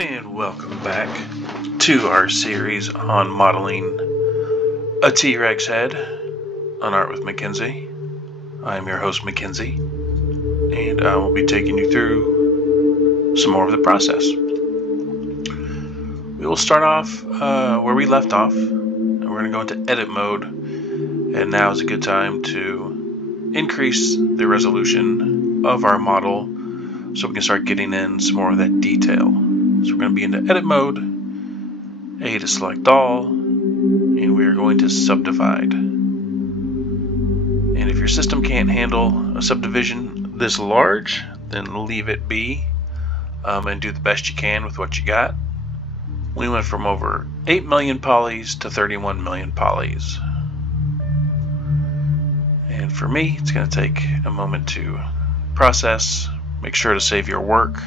And welcome back to our series on modeling a T-Rex head on Art with Mackenzie. I'm your host, Mackenzie, and I will be taking you through some more of the process. We will start off where we left off, and we're going to go into edit mode, and now is a good time to increase the resolution of our model so we can start getting in some more of that detail. So we're going to be into edit mode, A to select all, and we are going to subdivide. And if your system can't handle a subdivision this large, then leave it be and do the best you can with what you got. We went from over 8 million polys to 31 million polys. And for me, it's going to take a moment to process. Make sure to save your work.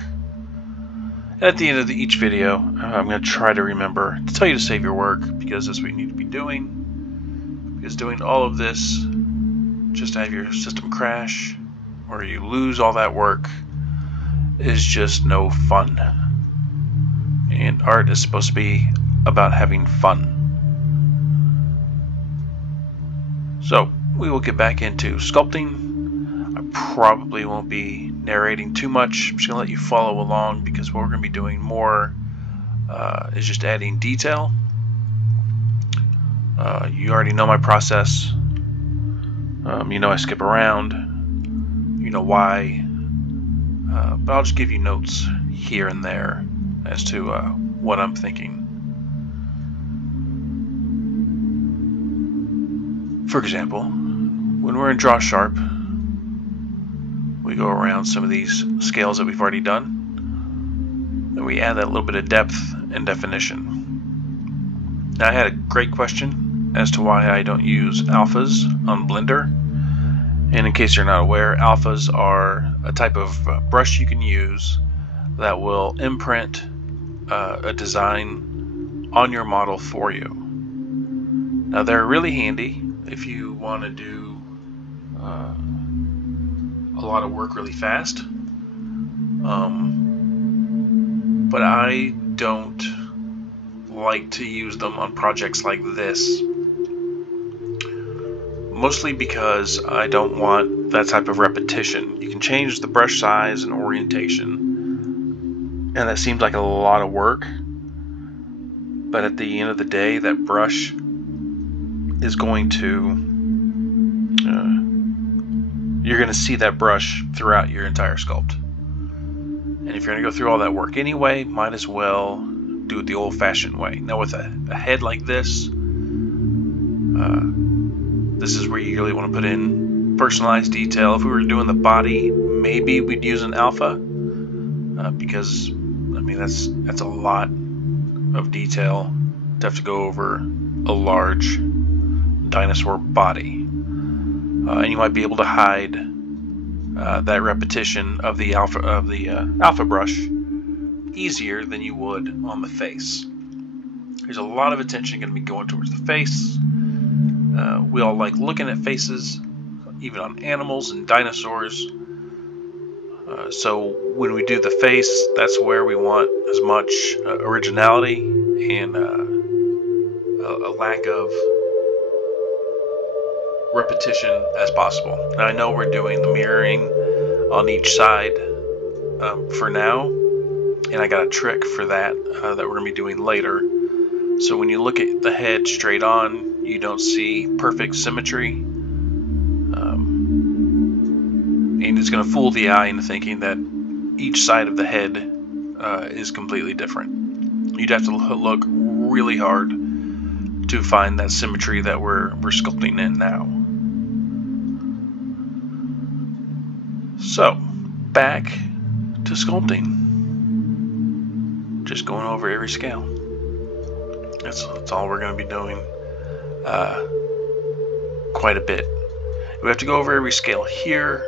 At the end of each video, I'm going to try to remember to tell you to save your work, because that's what you need to be doing. Because doing all of this just to have your system crash or you lose all that work is just no fun. And art is supposed to be about having fun. So we will get back into sculpting. I probably won't be narrating too much. I'm just going to let you follow along, because what we're going to be doing more is just adding detail. You already know my process. You know I skip around. You know why. But I'll just give you notes here and there as to what I'm thinking. For example, when we're in Draw Sharp, we go around some of these scales that we've already done, and we add that little bit of depth and definition. Now, I had a great question as to why I don't use alphas on Blender. And in case you're not aware, alphas are a type of brush you can use that will imprint a design on your model for you. Now, they're really handy if you want to do a lot of work really fast, but I don't like to use them on projects like this, mostly because I don't want that type of repetition. You can change the brush size and orientation, and that seems like a lot of work, but at the end of the day, that brush is going to you're going to see that brush throughout your entire sculpt. And if you're going to go through all that work anyway, might as well do it the old-fashioned way. Now, with a head like this, this is where you really want to put in personalized detail. If we were doing the body, maybe we'd use an alpha, because I mean that's a lot of detail to have to go over a large dinosaur body. And you might be able to hide that repetition of the alpha brush easier than you would on the face. There's a lot of attention going to be going towards the face. We all like looking at faces, even on animals and dinosaurs. So when we do the face, that's where we want as much originality and a lack of repetition as possible. Now, I know we're doing the mirroring on each side for now, and I got a trick for that that we're going to be doing later. So when you look at the head straight on, you don't see perfect symmetry, and it's going to fool the eye into thinking that each side of the head is completely different. You'd have to look really hard to find that symmetry that we're sculpting in now. So, back to sculpting. Just going over every scale. That's all we're going to be doing quite a bit. We have to go over every scale here.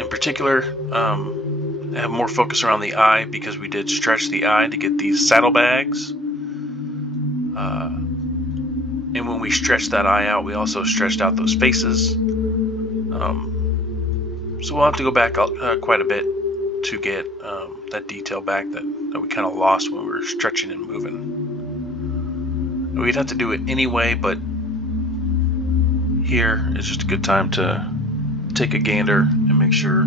In particular, have more focus around the eye, because we did stretch the eye to get these saddlebags. And when we stretched that eye out, we also stretched out those faces. So we'll have to go back quite a bit to get that detail back that we kind of lost when we were stretching and moving. We'd have to do it anyway, but here is just a good time to take a gander and make sure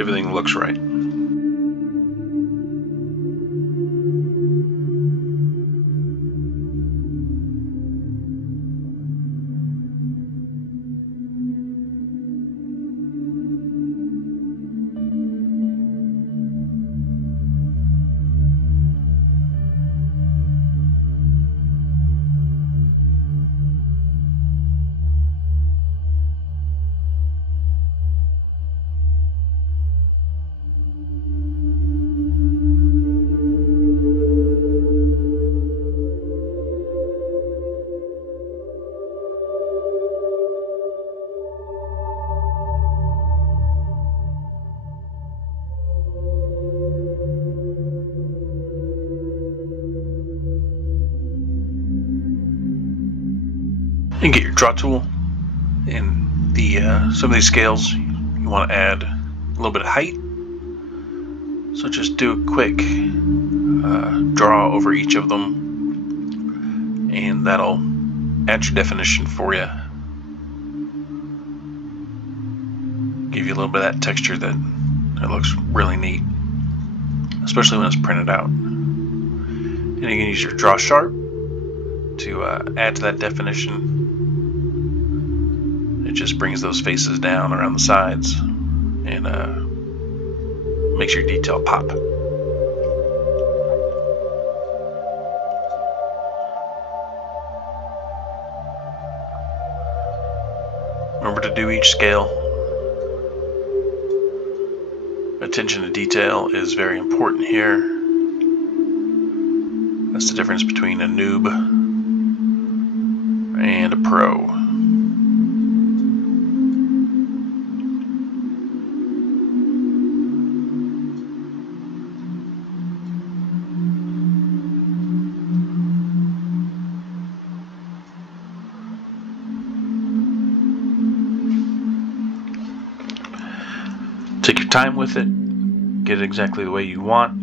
everything looks right. And get your draw tool and some of these scales. You want to add a little bit of height, so just do a quick draw over each of them, and that'll add your definition for you. Give you a little bit of that texture that looks really neat, especially when it's printed out. And you can use your draw sharp to add to that definition. It just brings those faces down around the sides and makes your detail pop. Remember to do each scale. Attention to detail is very important here. That's the difference between a noob and a pro. Take your time with it, get it exactly the way you want.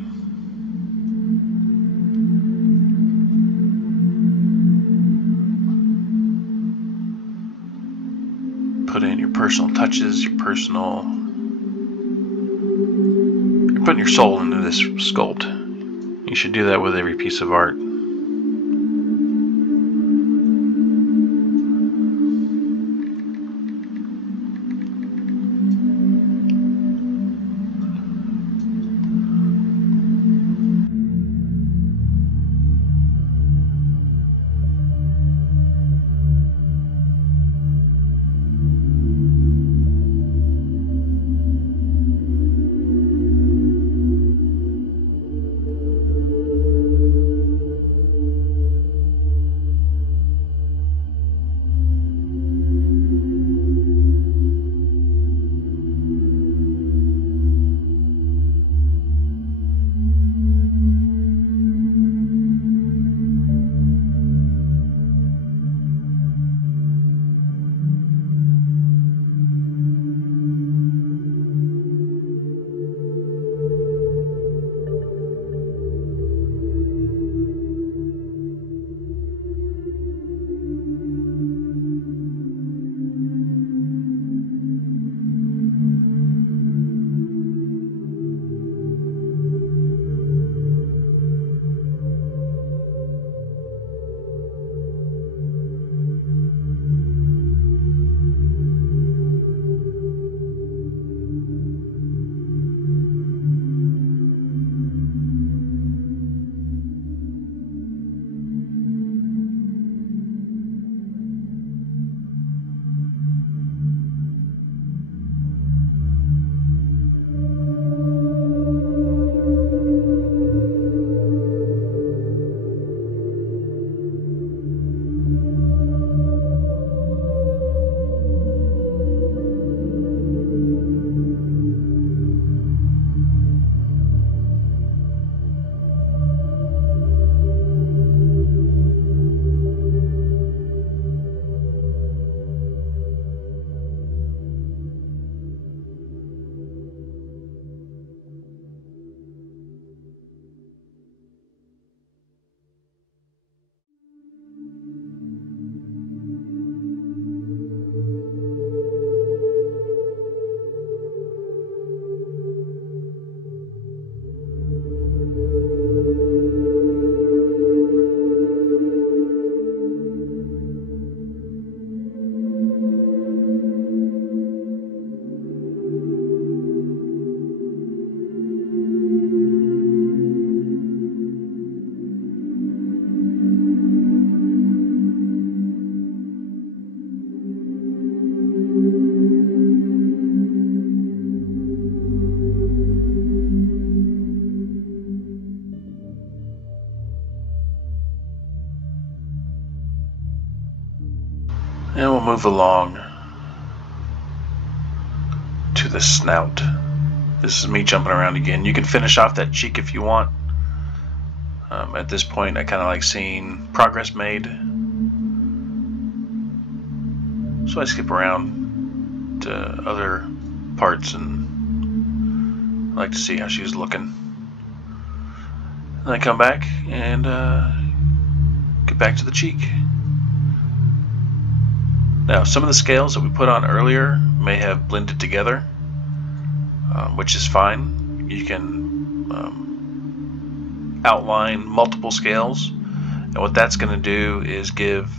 Put in your personal touches, you're putting your soul into this sculpt. You should do that with every piece of art. And we'll move along to the snout. This is me jumping around again. You can finish off that cheek if you want. At this point, I kind of like seeing progress made. So I skip around to other parts and I like to see how she's looking. And I come back and get back to the cheek. Now, some of the scales that we put on earlier may have blended together, which is fine. You can outline multiple scales, and what that's going to do is give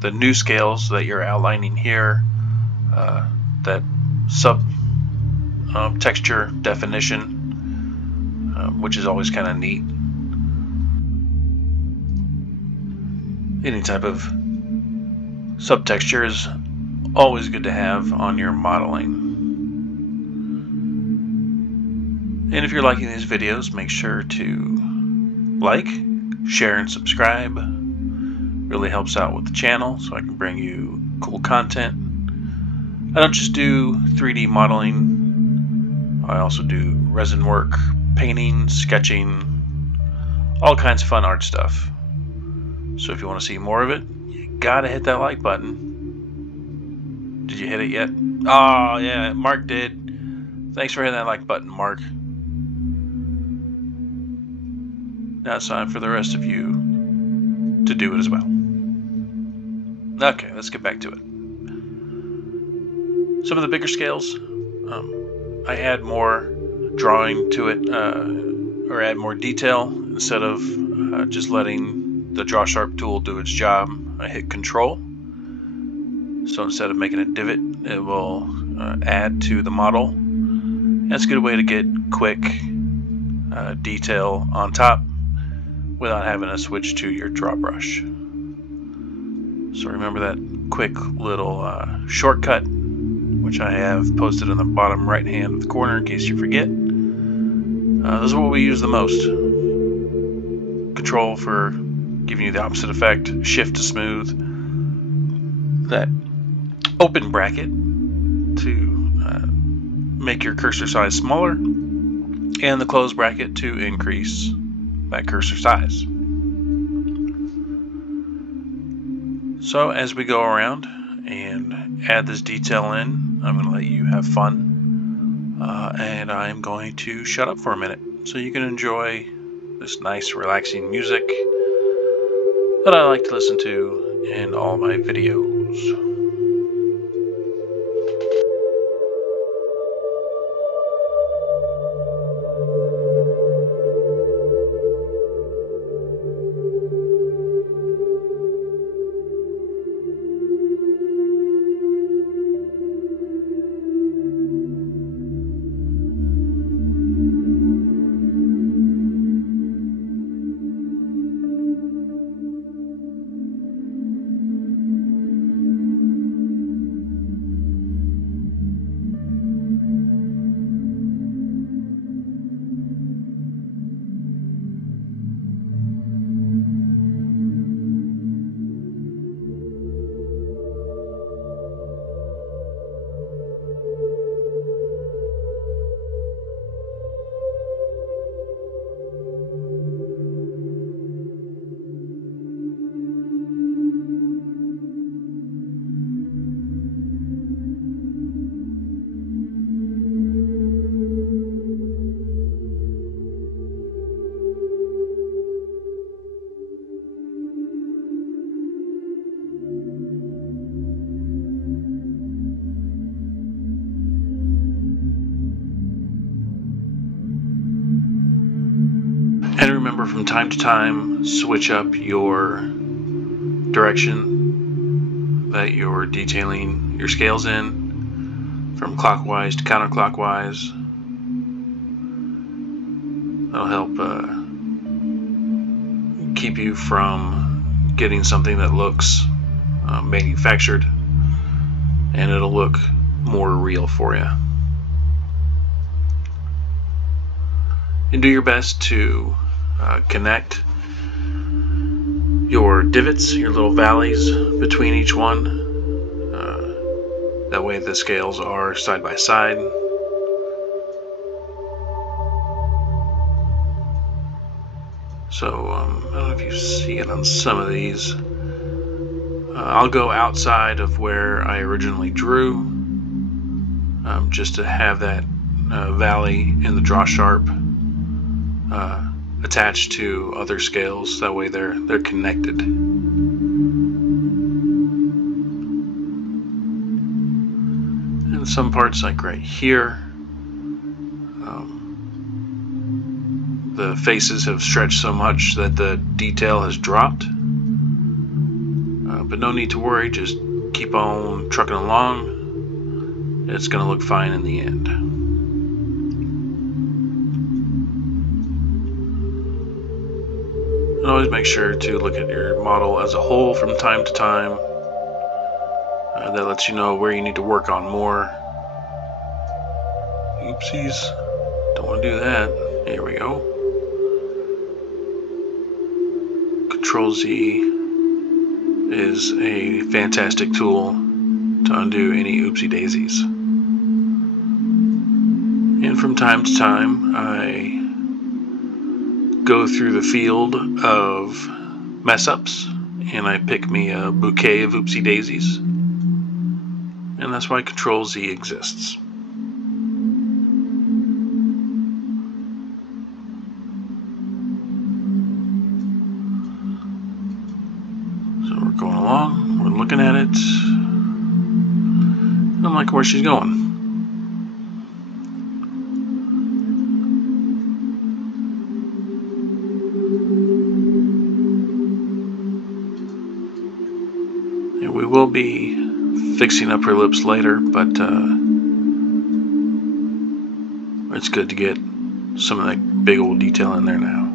the new scales that you're outlining here that sub texture definition, which is always kind of neat. Any type of subtexture is always good to have on your modeling. And if you're liking these videos, make sure to like, share, and subscribe. Really helps out with the channel so I can bring you cool content. I don't just do 3D modeling, I also do resin work, painting, sketching, all kinds of fun art stuff. So if you want to see more of it, you gotta hit that like button. Did you hit it yet? Oh yeah, Mark did. Thanks for hitting that like button, Mark. Now it's time for the rest of you to do it as well. Okay, let's get back to it. Some of the bigger scales, I add more drawing to it, or add more detail instead of just letting the draw sharp tool do its job. I hit Control. So instead of making a divot, it will add to the model. That's a good way to get quick detail on top without having to switch to your draw brush. So remember that quick little shortcut, which I have posted in the bottom right hand of the corner in case you forget. This is what we use the most. Control for giving you the opposite effect, Shift to smooth. That open bracket to make your cursor size smaller, and the close bracket to increase that cursor size. So as we go around and add this detail in, I'm going to let you have fun, and I'm going to shut up for a minute so you can enjoy this nice relaxing music that I like to listen to in all my videos. And remember, from time to time, switch up your direction that you're detailing your scales in, from clockwise to counterclockwise. That'll help keep you from getting something that looks manufactured, and it'll look more real for you. And do your best to connect your divots, your little valleys between each one. That way the scales are side by side. So I don't know if you see it on some of these. I'll go outside of where I originally drew, just to have that valley in the draw sharp attached to other scales. That way they're connected. And some parts, like right here, the faces have stretched so much that the detail has dropped. But no need to worry, just keep on trucking along. It's going to look fine in the end. And always make sure to look at your model as a whole from time to time. That lets you know where you need to work on more. Oopsies, don't want to do that. Here we go. Control Z is a fantastic tool to undo any oopsie daisies. And from time to time, I go through the field of mess ups and I pick me a bouquet of oopsie daisies. And that's why Control Z exists. So we're going along, we're looking at it. I'm like, where she's going. And we will be fixing up her lips later, but it's good to get some of that big old detail in there now.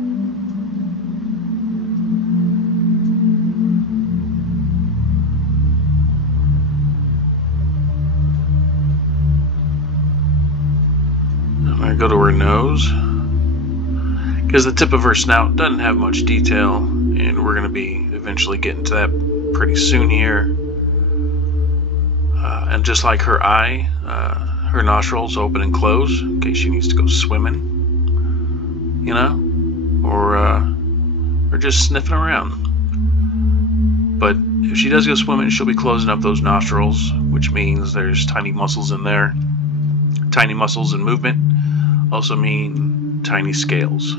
I'm going to go to her nose, because the tip of her snout doesn't have much detail, and we're going to be eventually getting to that pretty soon here. And just like her eye, her nostrils open and close in case she needs to go swimming, you know, or just sniffing around. But if she does go swimming, she'll be closing up those nostrils, which means there's tiny muscles in there. Tiny muscles and movement also mean tiny scales.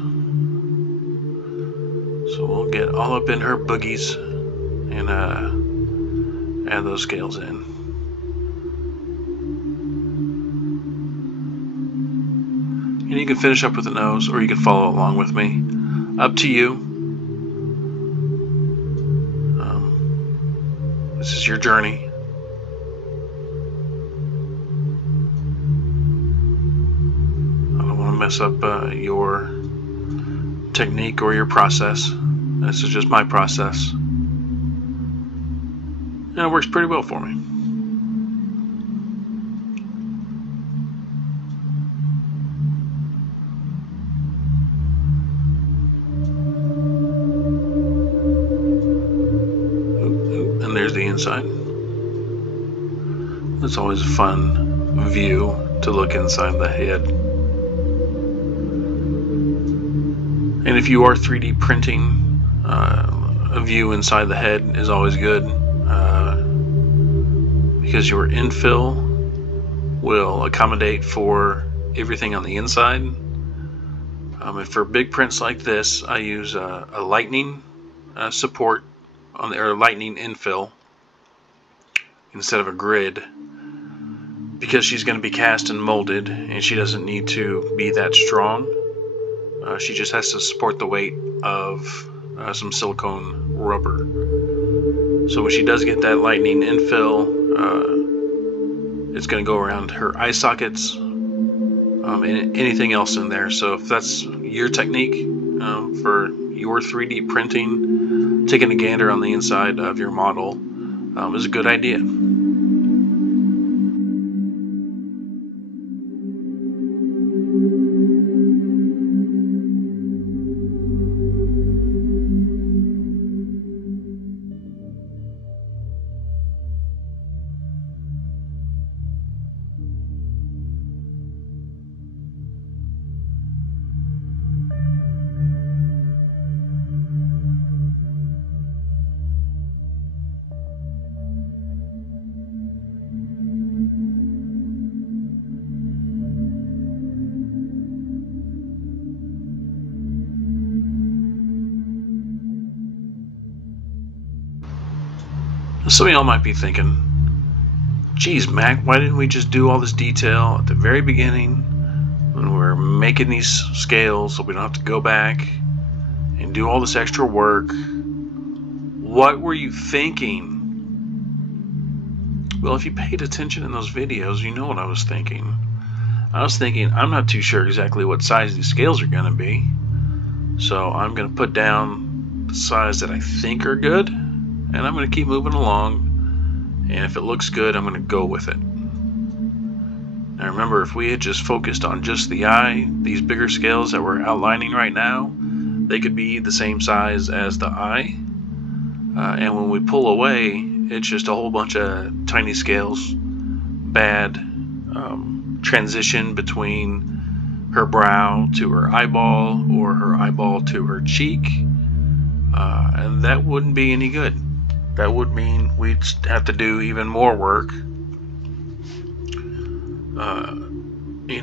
So we'll get all up in her boogies and add those scales in. And you can finish up with the nose, or you can follow along with me. Up to you. This is your journey. I don't want to mess up your technique or your process. This is just my process. And it works pretty well for me. And there's the inside. It's always a fun view to look inside the head. And if you are 3D printing, a view inside the head is always good, because your infill will accommodate for everything on the inside. And for big prints like this, I use a lightning support on the, or lightning infill instead of a grid, because she's going to be cast and molded, and she doesn't need to be that strong. She just has to support the weight of some silicone rubber. So when she does get that lightning infill, it's going to go around her eye sockets and anything else in there. So if that's your technique for your 3D printing, taking a gander on the inside of your model is a good idea. Some of y'all might be thinking, geez, Mac, why didn't we just do all this detail at the very beginning when we were making these scales so we don't have to go back and do all this extra work? What were you thinking? Well, if you paid attention in those videos, you know what I was thinking. I was thinking, I'm not too sure exactly what size these scales are going to be, so I'm going to put down the size that I think are good, and I'm going to keep moving along, and if it looks good, I'm going to go with it. Now remember, if we had just focused on just the eye, these bigger scales that we're outlining right now, they could be the same size as the eye, and when we pull away, it's just a whole bunch of tiny scales, bad transition between her brow to her eyeball or her eyeball to her cheek, and that wouldn't be any good. That would mean we'd have to do even more work, and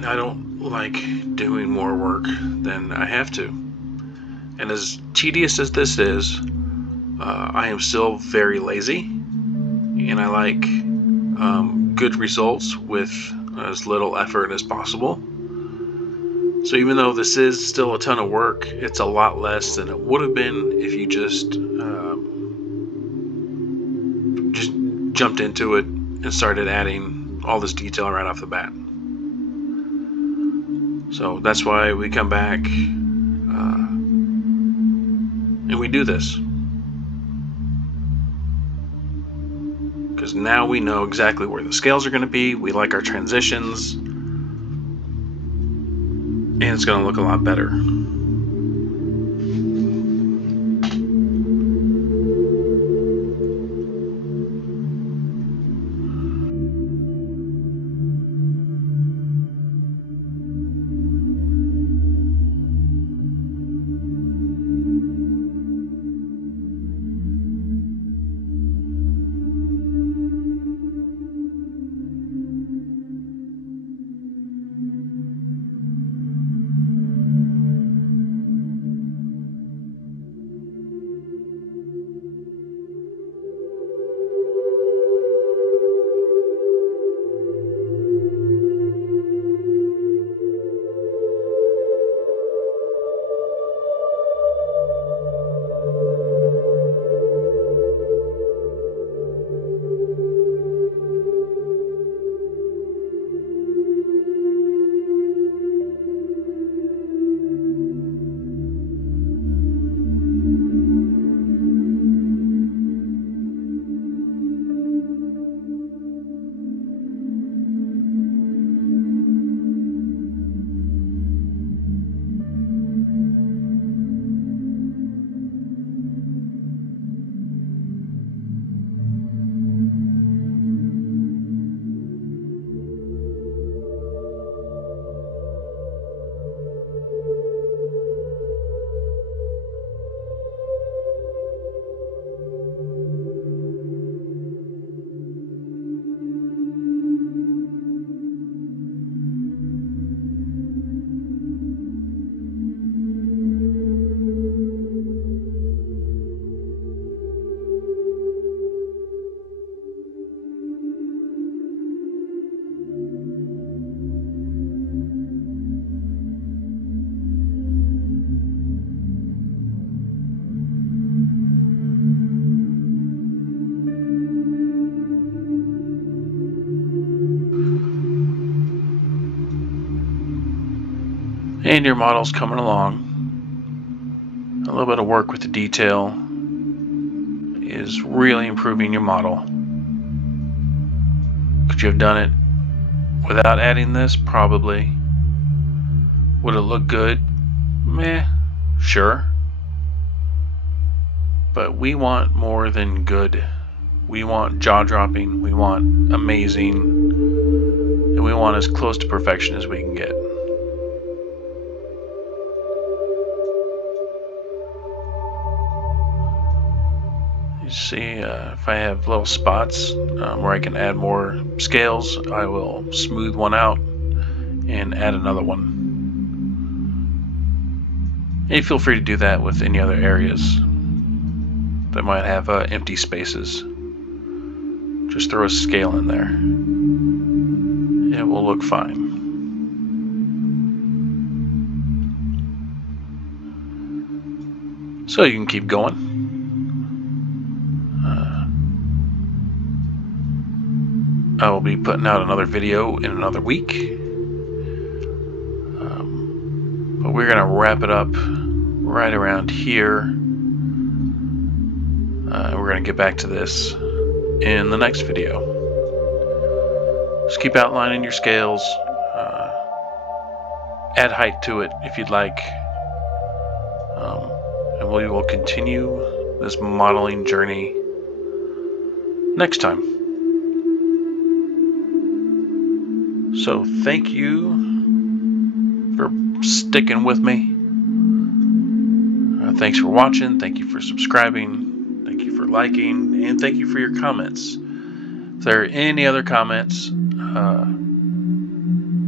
I don't like doing more work than I have to. And as tedious as this is, I am still very lazy, and I like good results with as little effort as possible. So even though this is still a ton of work, it's a lot less than it would have been if you just jumped into it and started adding all this detail right off the bat. So that's why we come back and we do this. Because now we know exactly where the scales are going to be, we like our transitions, and it's going to look a lot better. And your model's coming along. A little bit of work with the detail is really improving your model. Could you have done it without adding this? Probably. Would it look good? Meh, sure. But we want more than good. We want jaw-dropping, we want amazing, and we want as close to perfection as we can get. You see, if I have little spots where I can add more scales, I will smooth one out and add another one. And feel free to do that with any other areas that might have empty spaces. just throw a scale in there. It will look fine. So you can keep going. I will be putting out another video in another week. But we're going to wrap it up right around here. We're going to get back to this in the next video. Just keep outlining your scales. Add height to it if you'd like. And we will continue this modeling journey next time. So thank you for sticking with me. Thanks for watching. Thank you for subscribing. Thank you for liking. And thank you for your comments. If there are any other comments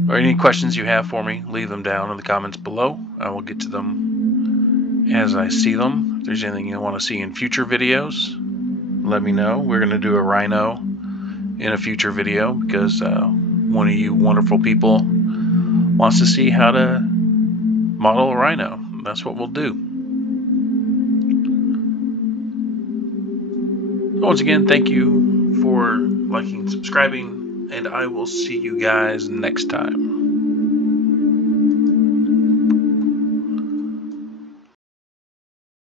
or any questions you have for me, leave them down in the comments below. I will get to them as I see them. If there's anything you want to see in future videos, let me know. We're going to do a rhino in a future video because one of you wonderful people wants to see how to model a rhino. That's what we'll do. Once again, thank you for liking and subscribing, and I will see you guys next time.